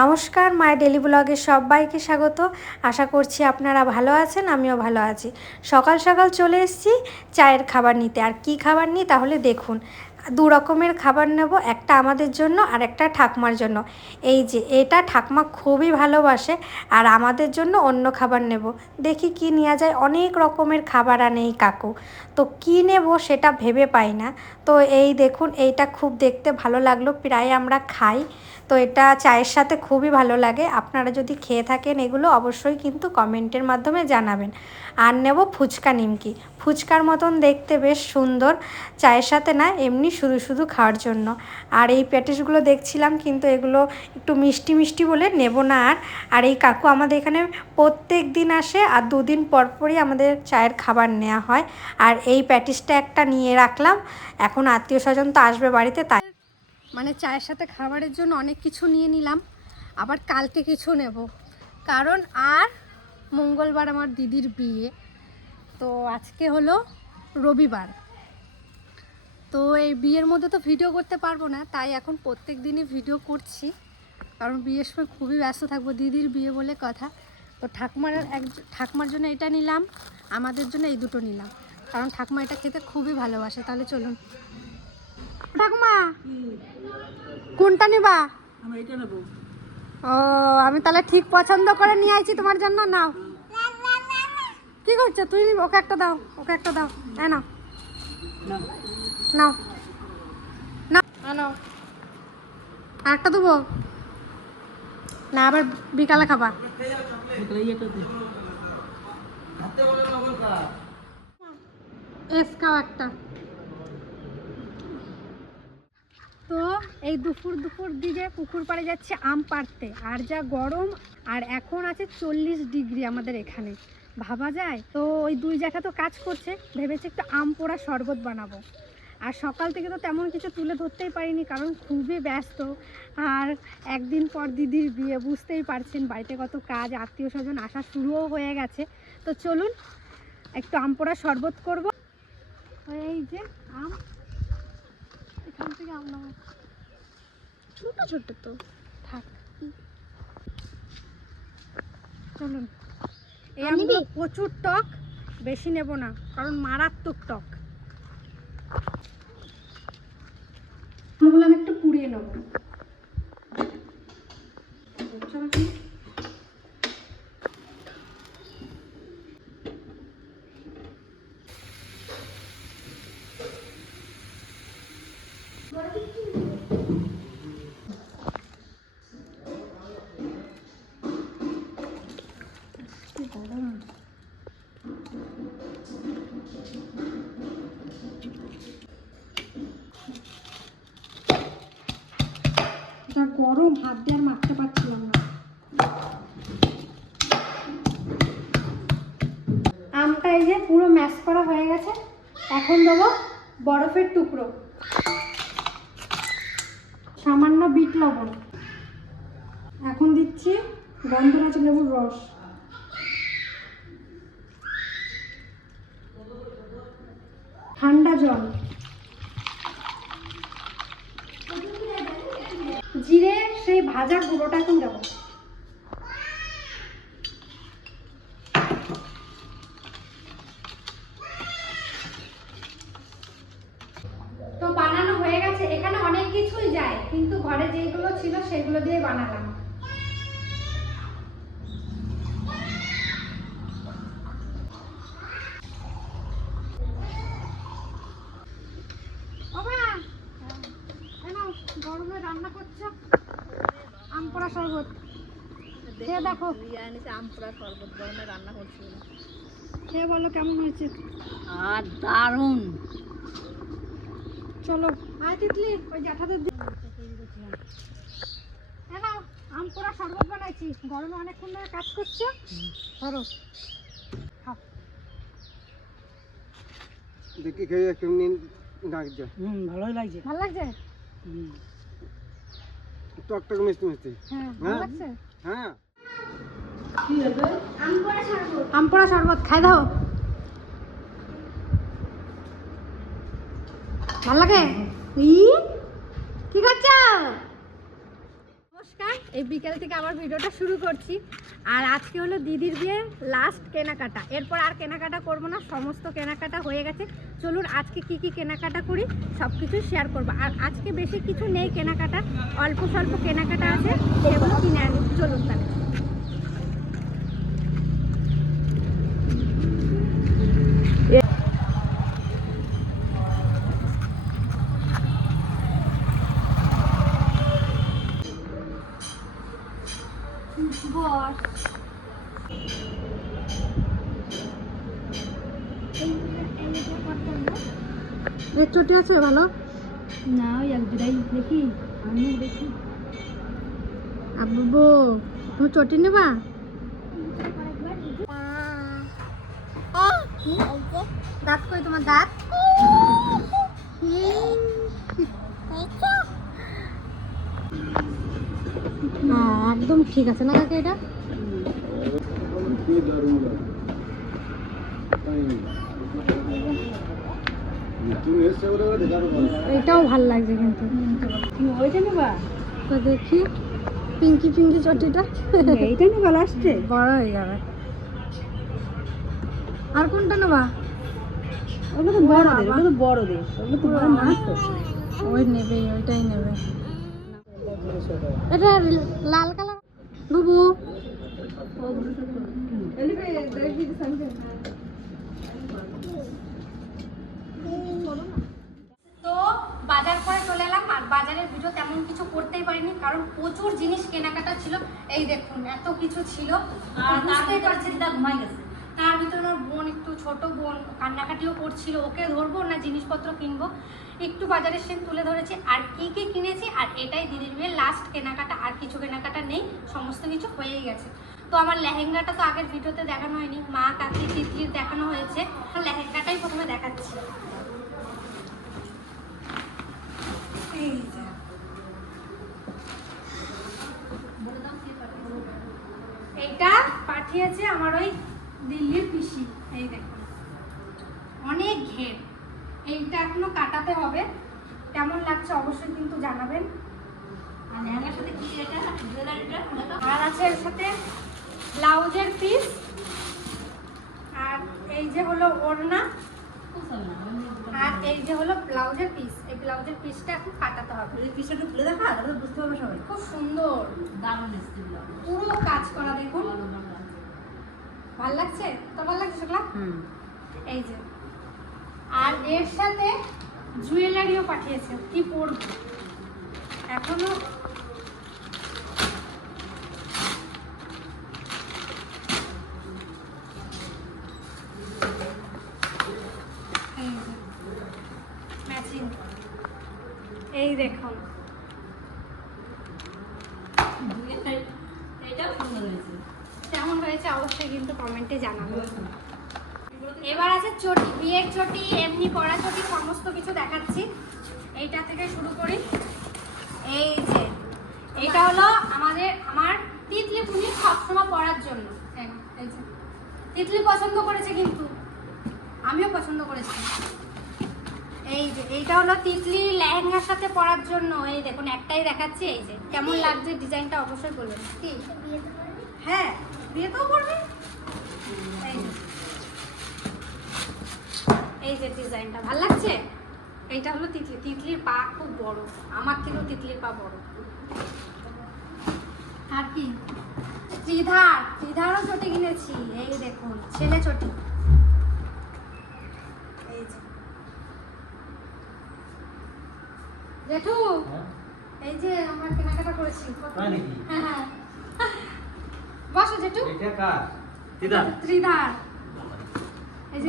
নমস্কার, মায়ের ডেলি ব্লগে সবাইকে স্বাগত। আশা করছি আপনারা ভালো আছেন, আমিও ভালো আছি। সকাল সকাল চলে এসেছি চায়ের খাবার নিতে। আর কি খাবার নিই তাহলে দেখুন। দু রকমের খাবার নেব, একটা আমাদের জন্য আর একটা ঠাকমার জন্য। এই যে এটা ঠাকমা খুবই ভালোবাসে, আর আমাদের জন্য অন্য খাবার নেব। দেখি কি নেওয়া যায়। অনেক রকমের খাবার আনে এই কাকু, তো কী নেব সেটা ভেবে পাই না। তো এই দেখুন, এইটা খুব দেখতে ভালো লাগলো, প্রায় আমরা খাই। তো এটা চায়ের সাথে খুবই ভালো লাগে। আপনারা যদি খেয়ে থাকেন এগুলো অবশ্যই কিন্তু কমেন্টের মাধ্যমে জানাবেন। আর নেব ফুচকা নিমকি, ফুচকার মতন দেখতে বেশ সুন্দর, চায়ের সাথে না, এমনি শুধু শুধু খাওয়ার জন্য। আর এই প্যাটিসগুলো দেখছিলাম, কিন্তু এগুলো একটু মিষ্টি মিষ্টি বলে নেব না। আর এই কাকু আমাদের এখানে প্রত্যেক দিন আসে, আর দুদিন পর পরই আমাদের চায়ের খাবার নেওয়া হয়। আর এই প্যাটিসটা একটা নিয়ে রাখলাম, এখন আত্মীয় স্বজন তো আসবে বাড়িতে, তাই মানে চায়ের সাথে খাবারের জন্য অনেক কিছু নিয়ে নিলাম। আবার কালকে কিছু নেব, কারণ আর মঙ্গলবার আমার দিদির বিয়ে। তো আজকে হলো রবিবার, তো এই বিয়ের মধ্যে তো ভিডিও করতে পারবো না, তাই এখন প্রত্যেক দিনই ভিডিও করছি, কারণ বিয়ের সময় খুবই ব্যস্ত থাকবো। দিদির বিয়ে বলে কথা। তো ঠাকমার জন্য এটা নিলাম, আমাদের জন্য এই দুটো নিলাম, কারণ ঠাকমা এটা খেতে খুবই ভালোবাসে। তাহলে চলুন। ঠাকুমা কোনটা নিবা? ও, আমি তাহলে ঠিক পছন্দ করে নিয়ে আইছি তোমার জন্য। নাও, কি করছো তুই? ওকে একটা দাও, ওকে একটা দাও। হ্যাঁ, নাও নাও নাও, আর একটা দেবো না, আবার বিকালে খাবা। খাও একটা। তো এই দুপুর দিকে পুকুর পাড়ে যাচ্ছে আম পাড়তে, আর যা গরম। আর এখন আছে 40 ডিগ্রি আমাদের এখানে, ভাবা যায়? তো ওই দুই জ্যাঠা তো কাজ করছে, ভেবেছে একটু আম পোড়া শরবত বানাবো। আর সকাল থেকে তো তেমন কিছু তুলে ধরতেই পারিনি, কারণ খুবই ব্যস্ত। আর একদিন পর দিদির বিয়ে, বুঝতেই পারছেন বাড়িতে কত কাজ, আত্মীয় স্বজন আসা শুরুও হয়ে গেছে। তো চলুন একটু আম পোড়া শরবত করবো। এই যে আম, এখান থেকে আম নেবো, ছোট ছোট তো থাক। চলুন, এই আমগুলো প্রচুর টক, বেশি নেব না, কারণ মারাত্মক টক। আমগুলো আমি একটু পুড়িয়ে নেব। গরম, হাত দিয়ে আর মাখতে পারছিলাম না। আমটা এই যে পুরো ম্যাশ করা হয়ে গেছে। এখন দেবো বরফের টুকরো, সামান্য বিট লবণ, এখন দিচ্ছি গন্ধরাজ লেবুর রস, ঠান্ডা জল, জিরে সেই ভাজা গুঁড়োটা এখন দেবো। তো বানানো হয়ে গেছে। এখানে অনেক কিছুই যায়, কিন্তু ঘরে যেগুলো ছিল সেগুলো দিয়ে বানালাম। গরমে রান্না করছো আম পোড়া শরবত, খেয়ে দেখো। আম পোড়া শরবত গরমে রান্না করছি, খেয়ে বলো কেমন হয়েছে। আর দারুণ। চলো আয় তিতলি, ওই জ্যাঠাদের আম পোড়া শরবত বানাইছি। গরমে অনেকক্ষণ ধরে কাজ করছো, ধরো খাও। দেখি খেয়ে কেমনি লাগছে। ভালোই লাগছে। ভালো লাগছে, টকটক মিষ্টি মিষ্টি। হ্যাঁ ভালো লাগছে। হ্যাঁ, আম পোড়া শরবত খাই দাও, ভালো লাগে। কি করছো? নমস্কার, এই বিকেল থেকে আবার ভিডিওটা শুরু করছি। আর আজকে হলো দিদির বিয়ে লাস্ট কেনাকাটা, এরপর আর কেনাকাটা করবো না, সমস্ত কেনাকাটা হয়ে গেছে। চলুন আজকে কি কি কেনাকাটা করি সব কিছু শেয়ার করবো। আর আজকে বেশি কিছু নেই কেনাকাটা, অল্প স্বল্প কেনাকাটা আছে, সেগুলো কিনে আনি। চলুন তাহলে। বস এর চটি আছে ভালো না, ওই এক দুটাই দেখি, আমি দেখি। আব্বু তুমি চটি নেবা? দাঁত কই তোমার দাঁত? একদম ঠিক আছে না কাকে এটা? এটাও ভাল লাগছে কিন্তু ওইটা নেবা তো দেখি। পিঙ্কি পিঙ্কি চটিটা এইটা নেবা, লাস্টে বড় হয়ে যাবে। আর কোনটা নেবা? ওগুলো তো বড় দে, ওগুলো তো বড় দে, ওগুলো তো বড় না তো। ওই নেবে, ওইটাই নেবে। এটা লাল কালার বুবু। তো বাজার করে চলে এলাম। আর বাজারের ভিডিও তেমন কিছু করতেই পারিনি, কারণ প্রচুর জিনিস কেনাকাটা ছিল। এই দেখুন এত কিছু ছিল, আর বুঝতেই পারছি দিদা ঘুমাই গেছে। তার ভিতরে আমার বোন, একটু ছোট বোন, কান্নাকাটিও করছিল। ওকে ধরবো না জিনিসপত্র কিনবো, একটু বাজারের সেন তুলে ধরেছি। আর কি কি কিনেছি, আর এটাই দিদির বিয়ের লাস্ট কেনাকাটা, আর কিছু কেনাকাটা নেই, সমস্ত কিছু হয়েই গেছে। তো আমার লেহেঙ্গাটা তো আগের ভিডিওতে দেখানো হয়নি, মা কাকি তিতলির দেখানো হয়েছে। লেহেঙ্গাটাই প্রথমে দেখাচ্ছি। এইটা পাঠিয়েছে আমার ওই দিল্লির পিসি। এই দেখুন অনেক ঘের, এইটা এখনো কাটাতে হবে। কেমন লাগছে অবশ্যই কিন্তু জানাবেন। আর আছে এর সাথে ব্লাউজের পিস, আর এই যে হলো ওড়না, আর এই যে হলো ব্লাউজের পিস। এই ব্লাউজের পিসটা এখন কাটাতে হবে। এই পিসটা একটু খুলে দেখা, তাহলে বুঝতে পারবে সবাই। খুব সুন্দর, দারুণ এসেছে, পুরো কাজ করা। দেখুন ভালো লাগছে তো? ভালো লাগছে সেগুলা? এই যে, আর এর সাথে জুয়েলারিও পাঠিয়েছে। কি পরবো এখনো, ম্যাচিং। এই দেখুন কেমন হয়েছে অবশ্যই কিন্তু কমেন্টে জানাবো। এবার আছে চটি, বিয়ের চটি, এমনি পরা চটি, সমস্ত কিছু দেখাচ্ছি। এইটা থেকে শুরু করি। এই যে এইটা হলো আমার তিতলি তুমি সবসময় পরার জন্য। এই যে তিতলি পছন্দ করেছে, কিন্তু আমিও পছন্দ করেছি। এই যে এইটা হলো তিতলি লেহেঙ্গার সাথে পরার জন্য। এই দেখুন একটাই দেখাচ্ছি। এই যে কেমন লাগছে ডিজাইনটা অবশ্যই বলবেন। কি হ্যাঁ, বিয়েতেও পরবে। এই যে ডিজাইনটা ভালো লাগছে। এইটা হলো তিতলি, তিতলির পা খুব বড়, আমার থেকেও তিতলির পা বড়। আর কি ত্রিধার, ত্রিধারও চটি কিনেছি। এই দেখুন ছেলে চটি। এই যে জেঠু, এই যে আমরা কেনাকাটা করেছি। হ্যাঁ হ্যাঁ, বসো জেঠু। ত্রিধার। এই যে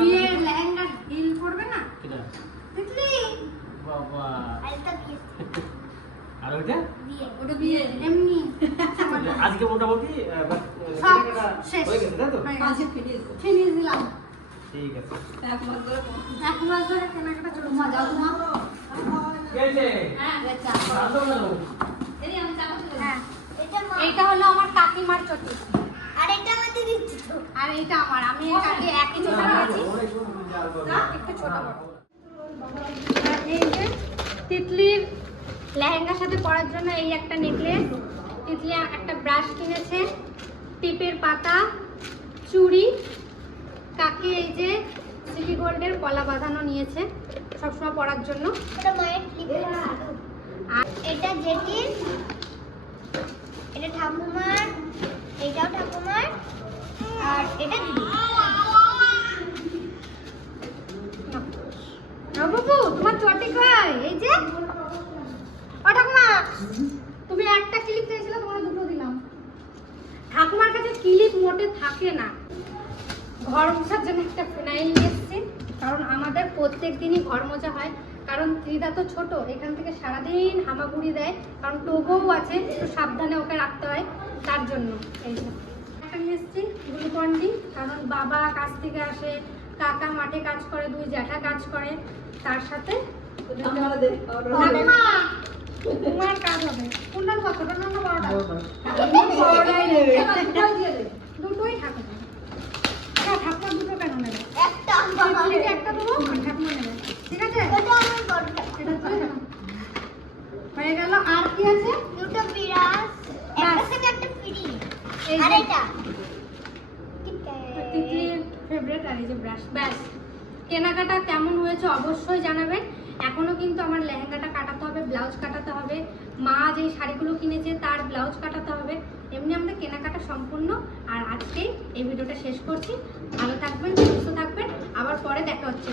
বিয়ের লেহেঙ্গা হিল পরবে না তিতলি বাবা। আর ওইটা ওটা বিয়ে এমনি আজকে মোটামুটি শেষ হয়ে গেছে, তাই তো? আজকে ফিনিশ দিলাম। ঠিক আছে, এক মাস ধরে কেনাকাটা চলছে। মা যাও তোমা। এইটা হলো আমার কাকিমার চটি, আর এটা আমার দিদির চটি, আর এইটা আমার। আমি কাকি একই চটি নিয়েছি, একটু ছোট বড়। আর এই যে তিতলির লেহেঙ্গার সাথে পরার জন্য এই একটা নেকলেস, তিতলি একটা ব্রাশ কিনেছে, টিপের পাতা, চুড়ি, কাকি এই যে সিটি গোল্ডের কলা বাঁধানো নিয়েছে সবসময় পরার জন্য। এটা মায়ের ক্লিপের আর এটা জেঠির, এটা ঠাকুমার, এটাও ঠাকুমার, আর এটা দিদি। বাবু তোমার চটি কই? এই যে ও ঠাকুমা, তুমি একটা ক্লিপ চেয়েছিলে, তোমার দুটো দিলাম। ঠাকুমার কাছে ক্লিপ মোটে থাকে না। ঘর মোছার জন্য একটা ফিনাইল নিয়ে এসেছি, কারণ আমাদের প্রত্যেক দিনই ঘর মোছা হয়, কারণ ত্রিদা তো ছোট, এখান থেকে সারাদিন হামাগুড়ি দেয়, কারণ টোগোও আছে, একটু সাবধানে ওকে রাখতে হয়, তার জন্য এই যে একটা নিয়ে এসেছি গ্লুকন্ডি, কারণ বাবা কাজ থেকে আসে, কাকা মাঠে কাজ করে, দুই জ্যাঠা কাজ করে, তার সাথে ঠাকুমা, তোমার কাজ হবে কোনটা কতটা না বড়টা? বড়টাই নেবে, দুটোই ঠাকুমা। ঠাকুমা দুটো কেন নেবে? একটা তিতলিকে একটা দেবো আর ঠাকুমা নেবে, ঠিক আছে? এটা আমার বড়টা। এটা তুলে নাও। হয়ে গেল। আর কি আছে? দুটো বিরাস, একটা থেকে একটা ফ্রি। এই আর যে এটা তিতলির ফেভারিট, আর এই যে ব্রাশ। ব্যাস, কেনাকাটা কেমন হয়েছে অবশ্যই জানাবেন। এখনো কিন্তু আমার লেহেঙ্গাটা কাটাতে হবে, ব্লাউজ কাটাতে হবে, মা যেই শাড়িগুলো কিনেছে তার ব্লাউজ কাটাতে হবে, এমনি আমাদের কেনাকাটা সম্পূর্ণ। আর আজকে এই ভিডিওটা শেষ করছি। ভালো থাকবেন, সুস্থ থাকবেন, আবার পরে দেখা হচ্ছে।